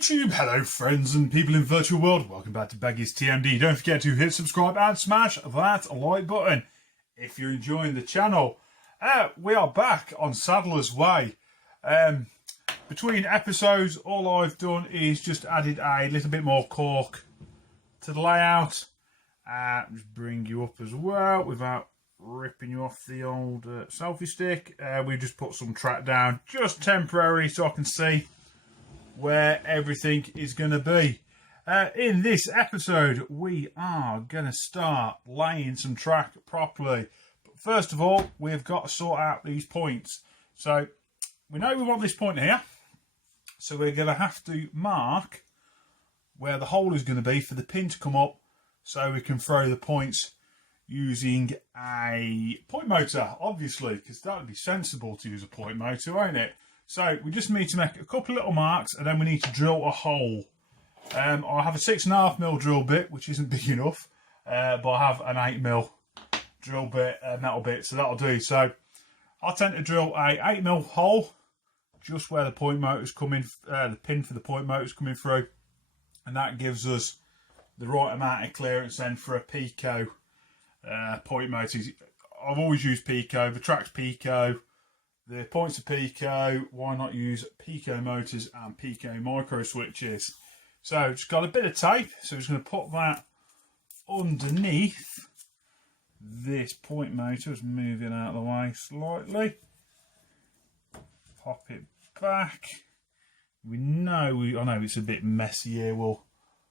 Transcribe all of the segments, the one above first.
YouTube, hello friends and people in the virtual world, welcome back to Baggy's TMD. Don't forget to hit subscribe and smash that like button if you're enjoying the channel. We are back on Saddler's Way. Between episodes, all I've done is just added a little bit more cork to the layout. Just bring you up as well without ripping you off the old selfie stick. We just put some track down just temporarily so I can see where everything is going to be. In this episode, we are going to start laying some track properly. But first of all, we've got to sort out these points. So we know we want this point here. So we're going to have to mark where the hole is going to be for the pin to come up so we can throw the points using a point motor, obviously, because that would be sensible to use a point motor, won't it? So we just need to make a couple of little marks and then we need to drill a hole. I have a 6.5mm drill bit, which isn't big enough, but I have an 8mm drill bit, metal bit, so that'll do. So I tend to drill a 8mm hole just where the point motor's coming, the pin for the point motor's coming through, and that gives us the right amount of clearance then for a Pico point motor. I've always used Pico, the track's Pico. The points are Pico, why not use Pico motors and Pico micro switches? So just got a bit of tape, so we're just going to put that underneath this point motor. Just move it out of the way slightly. Pop it back. I know it's a bit messy here, we'll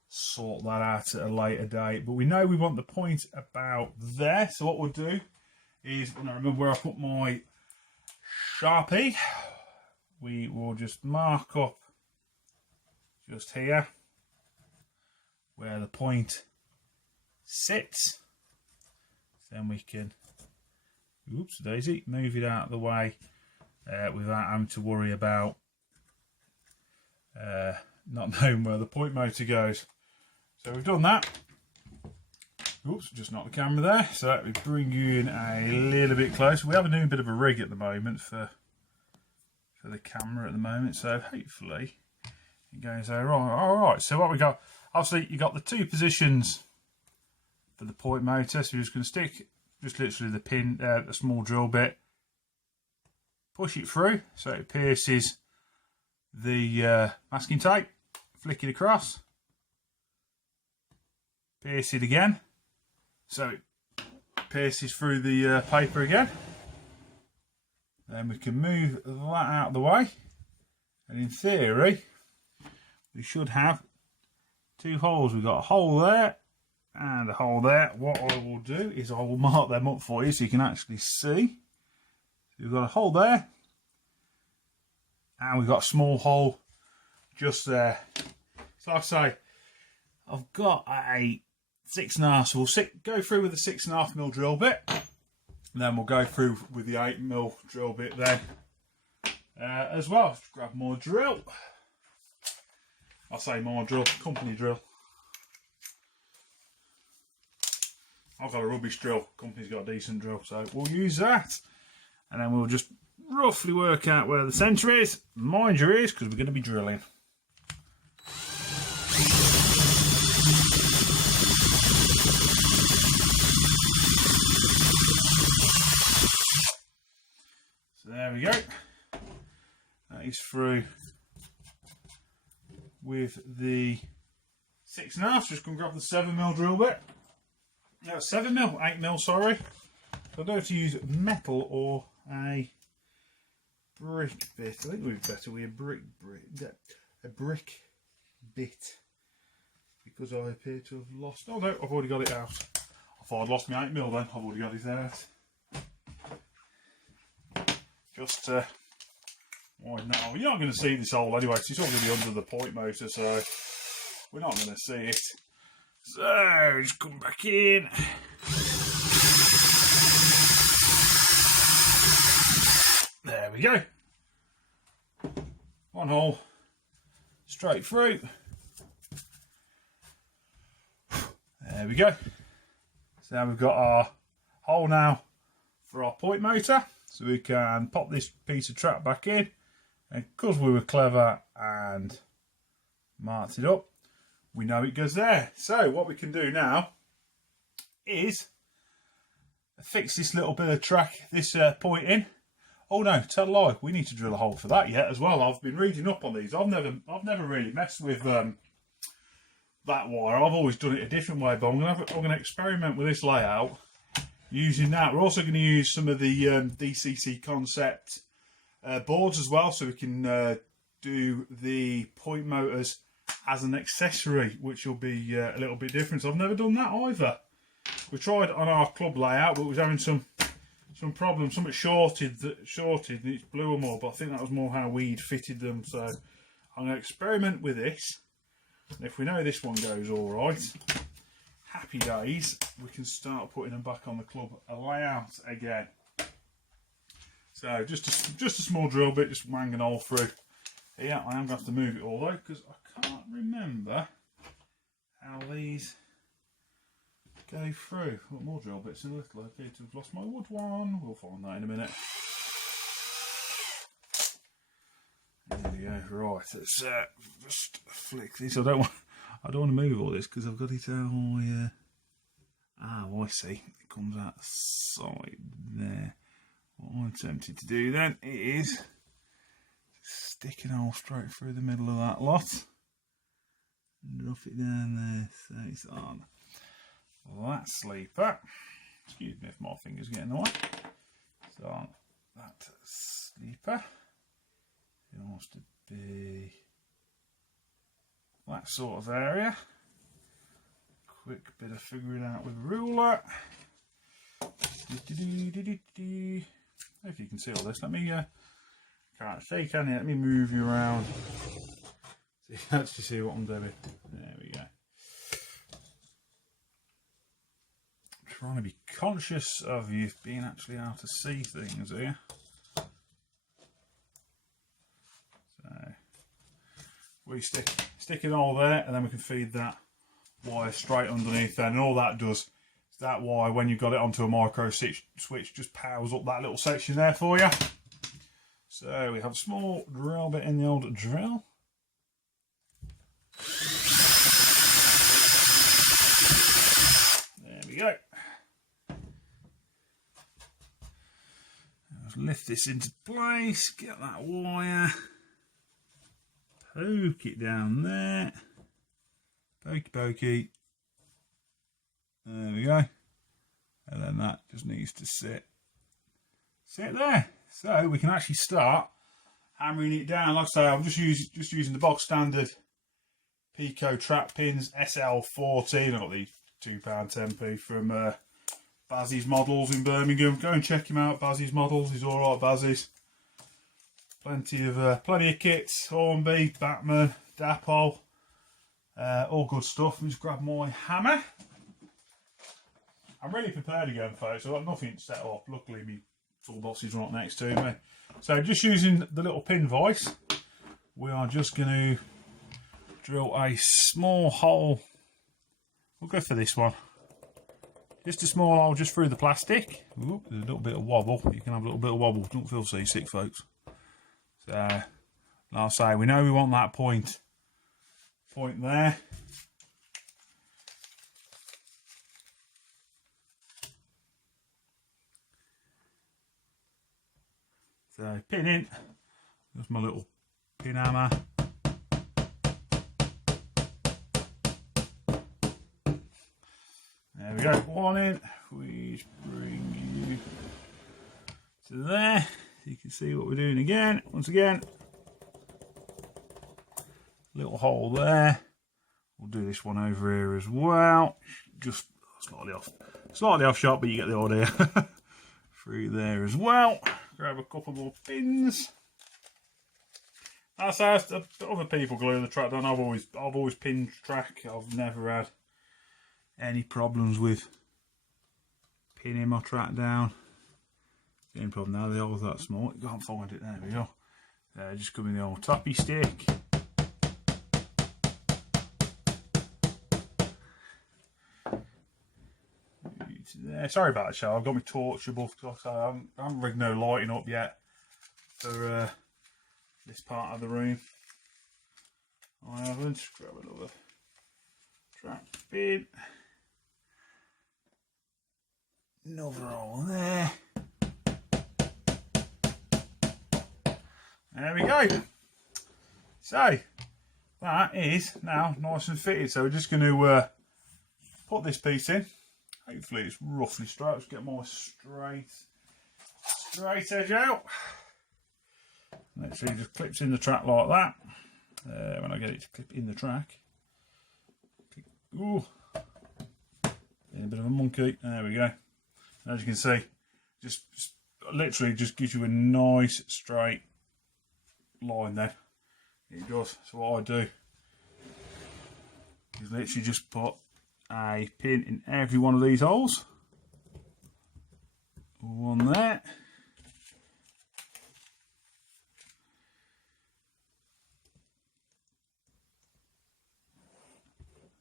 sort that out at a later date, but we know we want the point about there. So what we'll do is, when I remember where I put my Sharpie, we will just mark up just here where the point sits. Then we can, oops daisy, move it out of the way without having to worry about not knowing where the point motor goes. So we've done that. Oops, just knocked the camera there. So that would bring you in a little bit closer. We have a new bit of a rig at the moment for the camera at the moment. So hopefully it goes there. All right. So what we got? Obviously you got the two positions for the point motor. So you're just going to stick just literally the pin, a small drill bit, push it through so it pierces the masking tape. Flick it across. Pierce it again. So it pierces through the paper again. Then we can move that out of the way. And in theory, we should have two holes. We've got a hole there and a hole there. What I will do is I will mark them up for you so you can actually see. So we've got a hole there. And we've got a small hole just there. So like I say, I've got a 6.5, so we'll go through with the 6.5mm drill bit, and then we'll go through with the 8mm drill bit then as well. Just grab more drill. I'll say more drill, company drill. I've got a rubbish drill, company's got a decent drill, so we'll use that, and then we'll just roughly work out where the centre is. Mind your ears, because we're going to be drilling. There we go. That is through with the 6.5. Just going to grab the 7mm drill bit. No, 7mm, 8mm, sorry. So I don't have to use metal or a brick bit. I think it would be better with a brick bit, because I appear to have lost. Oh no, I've already got it out. I thought I'd lost my 8mm then. I've already got it out. Just why now? You're not going to see this hole anyway, because it's all going to be under the point motor, so we're not going to see it. So just come back in. There we go. One hole straight through. There we go. So now we've got our hole now for our point motor. So we can pop this piece of track back in, and because we were clever and marked it up. We know it goes there. So what we can do now is fix this little bit of track, this point in. Oh no, tell a lie, we need to drill a hole for that yet as well. I've been reading up on these. I've never really messed with that wire. I've always done it a different way, but I'm gonna experiment with this layout using that. We're also going to use some of the DCC concept boards as well, so we can do the point motors as an accessory, which will be a little bit different. I've never done that either. We tried on our club layout, but we was having some problems. Something shorted and it blew them all, but I think that was more how we'd fitted them. So I'm going to experiment with this, and if we know this one goes all right, happy days, we can start putting them back on the club layout again. So just a small drill bit, just wanging all through. Yeah, I am going to have to move it all though, because I can't remember how these go through. What more drill bits in a little? I appear to have lost my wood one. We'll find that in a minute. There we go. Right, let's just flick this. I don't want to move all this because I've got it how I see. It comes out the side there. What I'm tempted to do then is stick it all straight through the middle of that lot and drop it down there so it's on that sleeper. Excuse me if my fingers get in the way. So on that sleeper, it wants to be that sort of area. Quick bit of figuring out with a ruler. If you can see all this, let me can't see, can you? Let me move you around so you can actually see what I'm doing. There we go. Trying to be conscious of you being actually able to see things here. So we stick it all there, and then we can feed that wire straight underneath there, and all that does is that wire, when you've got it onto a micro switch, just powers up that little section there for you. So we have a small drill bit in the old drill. There we go. Let's lift this into place, get that wire, poke it down there, pokey. There we go. And then that just needs to sit there. So we can actually start hammering it down. Like I say, I'm just using the box standard Pico trap pins, SL14. I got these £2 10p from Bazzy's Models in Birmingham. Go and check him out. Bazzy's Models. He's all right, Bazzy's. Plenty of kits. Hornby, Batman, Dapo, all good stuff. Let me just grab my hammer. I'm really prepared again, folks. I've got nothing set up. Luckily, my toolbox is right next to me. So just using the little pin vise, we are just going to drill a small hole. We'll go for this one. Just a small hole just through the plastic. Ooh, there's a little bit of wobble. You can have a little bit of wobble. Don't feel seasick, folks. So, like I say, we know we want that point there. So pin in, there's my little pin hammer. There we go, one in. We bring you to there. You can see what we're doing again. Once again, little hole there. We'll do this one over here as well. Just slightly off shot, but you get the idea. Through there as well. Grab a couple more pins. That's how other people glue the track down. I've always pinned track. I've never had any problems with pinning my track down. The only problem now, the hole's that small. You can't find it. There we go. Just come in the old tappy stick. There. Sorry about that, Shell. I've got my torch above because I haven't rigged no lighting up yet for this part of the room. I haven't. Grab another track pin. Another hole there. There we go. So that is now nice and fitted. So we're just going to put this piece in. Hopefully it's roughly straight. Let's get my straight edge out. Literally just clips in the track like that. When I get it to clip in the track. Ooh, a bit of a monkey. There we go. As you can see, just literally just gives you a nice straight line there. It does. So what I do is literally just put a pin in every one of these holes. One there.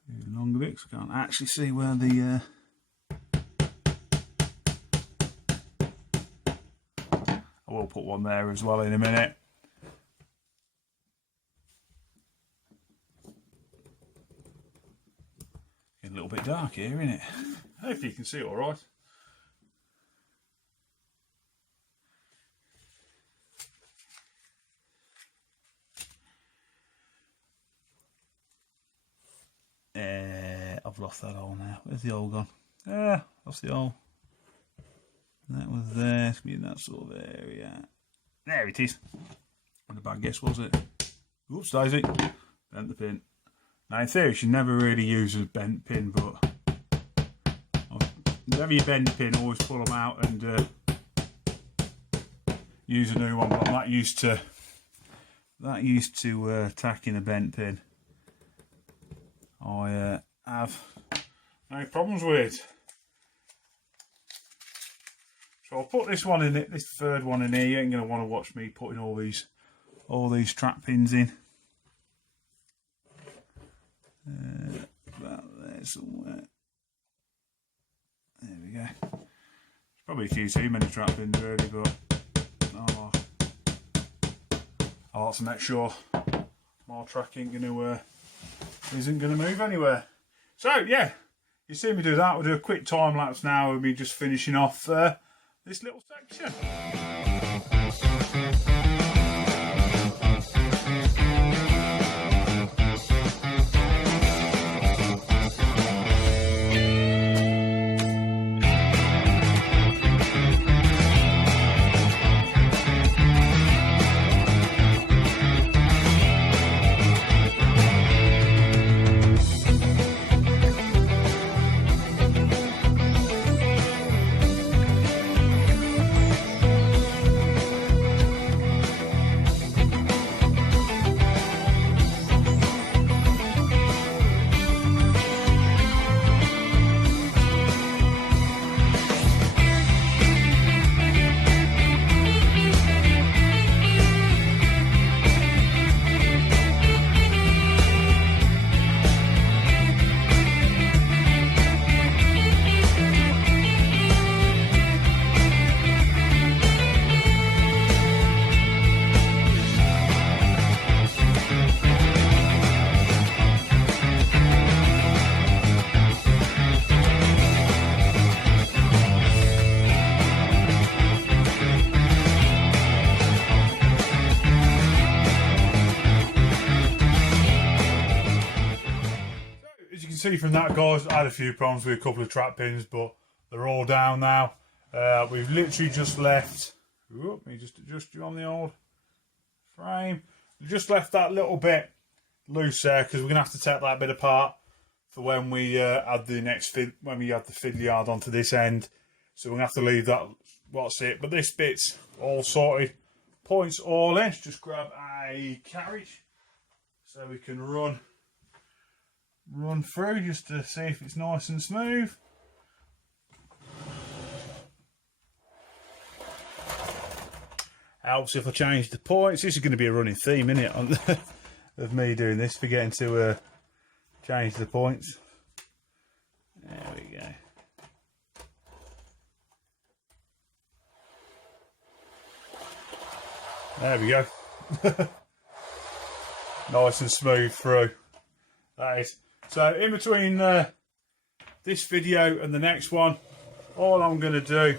Move along a bit because I can't actually see where the I will put one there as well in a minute. Getting a little bit dark here, isn't it? Hopefully you can see it all right. I've lost that hole now. Where's the hole gone? Lost the hole. That was there. It's in that sort of area. There it is. What a bad guess, was it? Oops, Daisy. Bent the pin. Now in theory, you should never really use a bent pin, but whenever you bend a pin, always pull them out and use a new one. But I'm not used to tacking a bent pin. I have no problems with. So I'll put this one in it, this third one in here. You ain't going to want to watch me putting all these track pins in. About there somewhere. There we go. There's probably a few too many trap pins really, but I like to make sure my track isn't going to move anywhere. So yeah, you see me do that. We'll do a quick time lapse now. We'll be just finishing off this little section. See from that, guys, I had a few problems with a couple of trap pins, but they're all down now. We've literally just left. Let me just adjust you on the old frame. We just left that little bit loose there because we're gonna have to take that bit apart for when we add the next when we add the fiddle yard onto this end. So we're gonna have to leave that. What's it? But this bit's all sorted. Points all in. Let's just grab a carriage so we can run through just to see if it's nice and smooth. Helps if I change the points. This is going to be a running theme, isn't it, of me doing this, forgetting to change the points. There we go. There we go. nice and smooth through. That is. So in between this video and the next one, all I'm going to do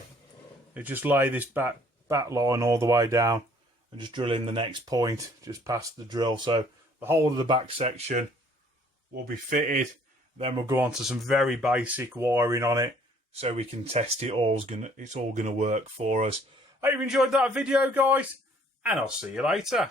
is just lay this back line all the way down and just drill in the next point just past the drill. So the whole of the back section will be fitted. Then we'll go on to some very basic wiring on it so we can test it all. It's all going to work for us. I hope you enjoyed that video, guys, and I'll see you later.